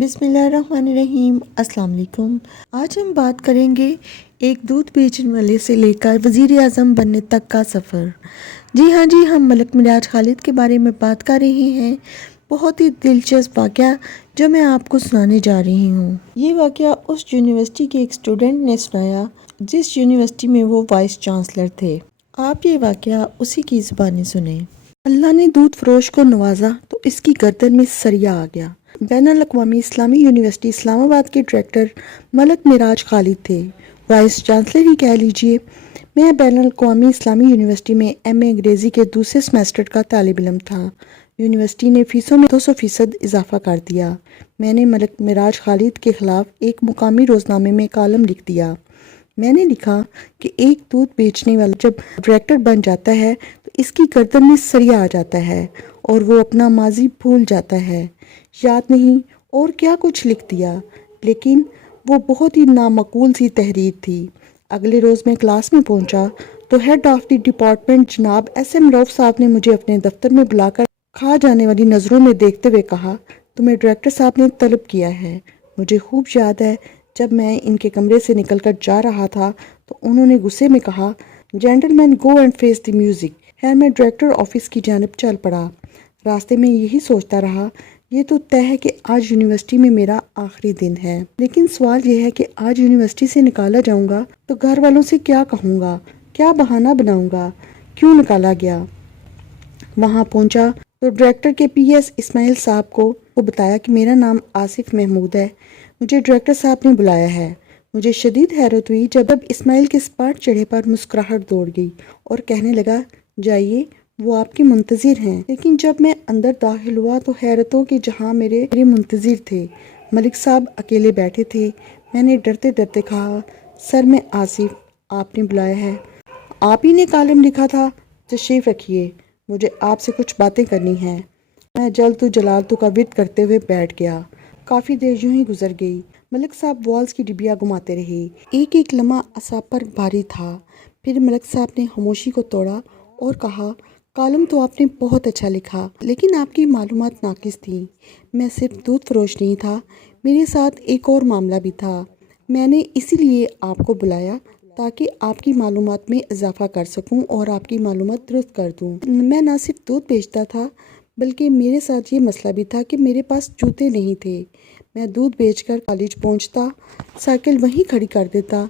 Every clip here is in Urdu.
بسم اللہ الرحمن الرحیم۔ السلام علیکم۔ آج ہم بات کریں گے ایک دودھ بیچنے والے سے لے کر وزیر اعظم بننے تک کا سفر۔ جی، ہم ملک معراج خالد کے بارے میں بات کر رہے ہیں۔ بہت ہی دلچسپ واقعہ جو میں آپ کو سنانے جا رہی ہوں۔ یہ واقعہ اس یونیورسٹی کے ایک اسٹوڈنٹ نے سنایا جس یونیورسٹی میں وہ وائس چانسلر تھے۔ آپ یہ واقعہ اسی کی زبانی سنیں۔ اللہ نے دودھ فروش کو نوازا تو اس کی گردن میں سریا آ گیا۔ بین الاقوامی اسلامی یونیورسٹی اسلام آباد کے ڈائریکٹر ملک معراج خالد تھے، وائس چانسلر ہی کہہ لیجئے۔ میں بین الاقوامی اسلامی یونیورسٹی میں ایم اے انگریزی کے دوسرے سیمسٹر کا طالب علم تھا۔ یونیورسٹی نے فیسوں میں 200% اضافہ کر دیا۔ میں نے ملک معراج خالد کے خلاف ایک مقامی روزنامے میں کالم لکھ دیا۔ میں نے لکھا کہ ایک دودھ بیچنے والا جب ڈائریکٹر بن جاتا ہے تو اس کی گردن میں سریا آ جاتا ہے اور وہ اپنا ماضی بھول جاتا ہے۔ یاد نہیں اور کیا کچھ لکھ دیا، لیکن وہ بہت ہی نامعقول سی تحریر تھی۔ اگلے روز میں کلاس میں پہنچا تو ہیڈ آف دی ڈپارٹمنٹ جناب ایس ایم روف صاحب نے مجھے اپنے دفتر میں بلا کر کھا جانے والی نظروں میں دیکھتے ہوئے کہا، تمہیں ڈائریکٹر صاحب نے طلب کیا ہے۔ مجھے خوب یاد ہے جب میں ان کے کمرے سے نکل کر جا رہا تھا تو انہوں نے غصے میں کہا، gentleman go and face the music. خیر میں ڈائریکٹر آفس کی جانب چل پڑا۔ راستے میں یہی سوچتا رہا، یہ تو طے ہے کہ آج یونیورسٹی میں میرا آخری دن ہے، لیکن سوال یہ ہے کہ آج یونیورسٹی سے نکالا جاؤں گا تو گھر والوں سے کیا کہوں گا، کیا بہانہ بناؤں گا، کیوں نکالا گیا۔ وہاں پہنچا تو ڈائریکٹر کے پی ایس اسماعیل صاحب کو بتایا کہ میرا نام آصف محمود ہے، مجھے ڈائریکٹر صاحب نے بلایا ہے۔ مجھے شدید حیرت ہوئی جب اسماعیل کے سپاٹ چہرے پر مسکراہٹ دوڑ گئی اور کہنے لگا، جائیے وہ آپ کی منتظر ہیں۔ لیکن جب میں اندر داخل ہوا تو حیرتوں کے جہاں میرے منتظر تھے۔ ملک صاحب اکیلے بیٹھے تھے۔ میں نے ڈرتے ڈرتے کہا، سر میں آصف، آپ نے بلایا ہے؟ آپ ہی نے کالم لکھا تھا، تشریف رکھیے، مجھے آپ سے کچھ باتیں کرنی ہیں۔ میں جلد جلالتو کا ورد کرتے ہوئے بیٹھ گیا۔ کافی دیر یوں ہی گزر گئی۔ ملک صاحب والز کی ڈبیا گھماتے رہے۔ ایک ایک لمحہ اعصاب پر بھاری تھا۔ پھر ملک صاحب نے خاموشی کو توڑا اور کہا، کالم تو آپ نے بہت اچھا لکھا، لیکن آپ کی معلومات ناقص تھیں۔ میں صرف دودھ فروش نہیں تھا، میرے ساتھ ایک اور معاملہ بھی تھا۔ میں نے اسی لیے آپ کو بلایا تاکہ آپ کی معلومات میں اضافہ کر سکوں اور آپ کی معلومات درست کر دوں۔ میں نہ صرف دودھ بیچتا تھا بلکہ میرے ساتھ یہ مسئلہ بھی تھا کہ میرے پاس جوتے نہیں تھے۔ میں دودھ بیچ کر کالج پہنچتا، سائیکل وہیں کھڑی کر دیتا۔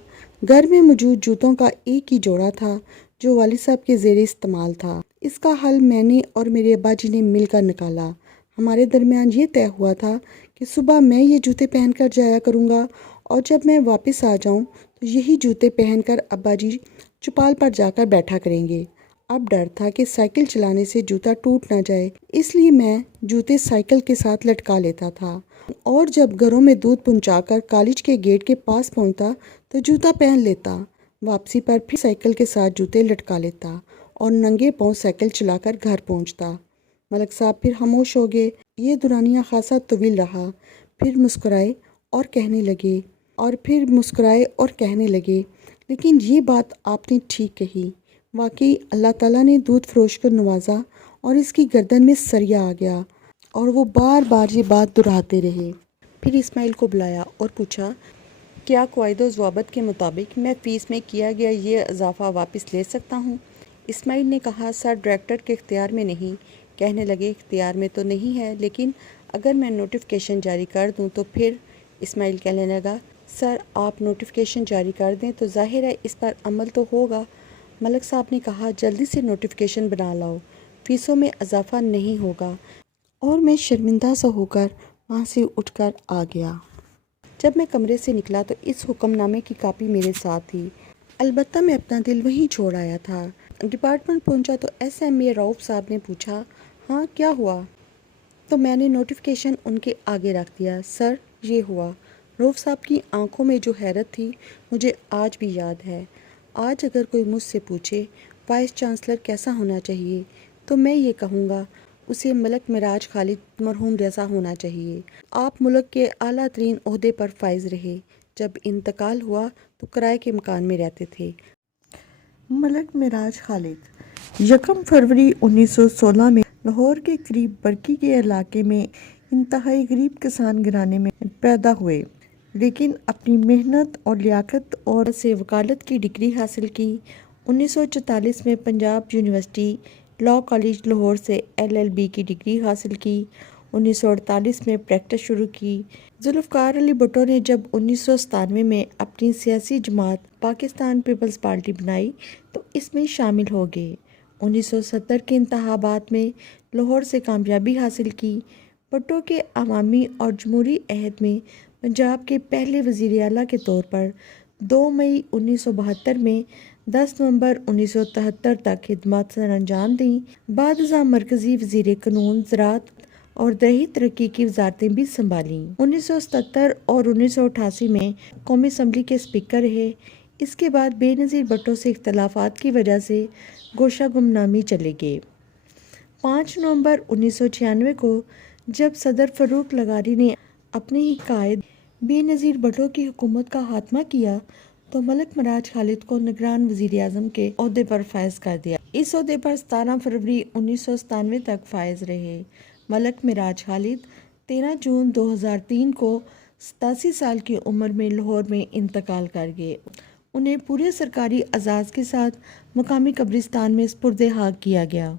گھر میں موجود جوتوں کا ایک ہی جوڑا تھا جو والد صاحب کے زیر استعمال تھا۔ اس کا حل میں نے اور میرے ابا جی نے مل کر نکالا۔ ہمارے درمیان یہ طے ہوا تھا کہ صبح میں یہ جوتے پہن کر جایا کروں گا اور جب میں واپس آ جاؤں تو یہی جوتے پہن کر ابا جی چوپال پر جا کر بیٹھا کریں گے۔ اب ڈر تھا کہ سائیکل چلانے سے جوتا ٹوٹ نہ جائے، اس لیے میں جوتے سائیکل کے ساتھ لٹکا لیتا تھا اور جب گھروں میں دودھ پہنچا کر کالج کے گیٹ کے پاس پہنچتا تو جوتا پہن لیتا۔ واپسی پر پھر سائیکل کے ساتھ جوتے لٹکا لیتا اور ننگے پاؤں سائیکل چلا کر گھر پہنچتا۔ ملک صاحب پھر خاموش ہو گئے۔ یہ دورانیہ خاصا طویل رہا، پھر مسکرائے اور کہنے لگے، لیکن یہ بات آپ نے ٹھیک کہی، واقعی اللہ تعالیٰ نے دودھ فروش کو نوازا اور اس کی گردن میں سریا آ گیا۔ اور وہ بار بار یہ بات دہراتے رہے۔ پھر اسماعیل کو بلایا اور پوچھا، کیا قواعد و ضوابط کے مطابق میں فیس میں کیا گیا یہ اضافہ واپس لے سکتا ہوں؟ اسماعیل نے کہا، سر ڈائریکٹر کے اختیار میں نہیں۔ کہنے لگے، اختیار میں تو نہیں ہے، لیکن اگر میں نوٹیفیکیشن جاری کر دوں تو پھر؟ اسماعیل کہنے لگا، سر آپ نوٹیفیکیشن جاری کر دیں تو ظاہر ہے اس پر عمل تو ہوگا۔ ملک صاحب نے کہا، جلدی سے نوٹیفیکیشن بنا لاؤ، فیسوں میں اضافہ نہیں ہوگا۔ اور میں شرمندہ سا ہو کر وہاں سے اٹھ کر آ گیا۔ جب میں کمرے سے نکلا تو اس حکم نامے کی کاپی میرے ساتھ تھی، البتہ میں اپنا دل وہیں چھوڑ آیا تھا۔ ڈپارٹمنٹ پہنچا تو ایس ایم اے روف صاحب نے پوچھا، ہاں کیا ہوا؟ تو میں نے نوٹیفیکیشن ان کے آگے رکھ دیا۔ سر یہ ہوا۔ روف صاحب کی آنکھوں میں جو حیرت تھی مجھے آج بھی یاد ہے۔ آج اگر کوئی مجھ سے پوچھے وائس چانسلر کیسا ہونا چاہیے تو میں یہ کہوں گا، اسے ملک معراج خالد مرحوم جیسا ہونا چاہیے۔ آپ ملک کے اعلیٰ ترین عہدے پر فائز رہے۔ جب انتقال ہوا تو کرائے کے مکان میں رہتے تھے۔ ملک معراج خالد 1 فروری 1916 میں لاہور کے قریب برکی کے علاقے میں انتہائی غریب کسان گھرانے میں پیدا ہوئے، لیکن اپنی محنت اور لیاقت اور سے وکالت کی ڈگری حاصل کی۔ 1944 میں Punjab university law college Lahore سے LLB کی ڈگری حاصل کی۔ 1948 میں پریکٹس شروع کی۔ ذوالفقار علی بھٹو نے جب 1997 میں اپنی سیاسی جماعت پاکستان پیپلز پارٹی بنائی تو اس میں شامل ہو گئے۔ 1970 کے انتخابات میں لاہور سے کامیابی حاصل کی۔ بھٹو کے عوامی اور جمہوری عہد میں پنجاب کے پہلے وزیر اعلیٰ کے طور پر 2 مئی 1972 میں 10 نومبر 1973 تک خدمات سر انجام دیں۔ بعد ازاں مرکزی وزیر قانون، زراعت اور دیہی ترقی کی وزارتیں بھی سنبھالیں۔ 1977 اور 1988 میں قومی اسمبلی کے اسپیکر رہے۔ اس کے بعد بے نظیر بھٹو سے اختلافات کی وجہ سے گوشہ گمنامی چلے گئے۔ 5 نومبر 1996 کو جب صدر فاروق لغاری نے اپنے ہی قائد بے نظیر بھٹو کی حکومت کا خاتمہ کیا تو ملک مراج خالد کو نگران وزیر اعظم کے عہدے پر فائز کر دیا۔ اس عہدے پر 17 فروری 1997 تک فائز رہے۔ ملک مراج خالد 13 جون 2003 کو 87 سال کی عمر میں لاہور میں انتقال کر گئے۔ انہیں پورے سرکاری اعزاز کے ساتھ مقامی قبرستان میں سپرد خاک کیا گیا۔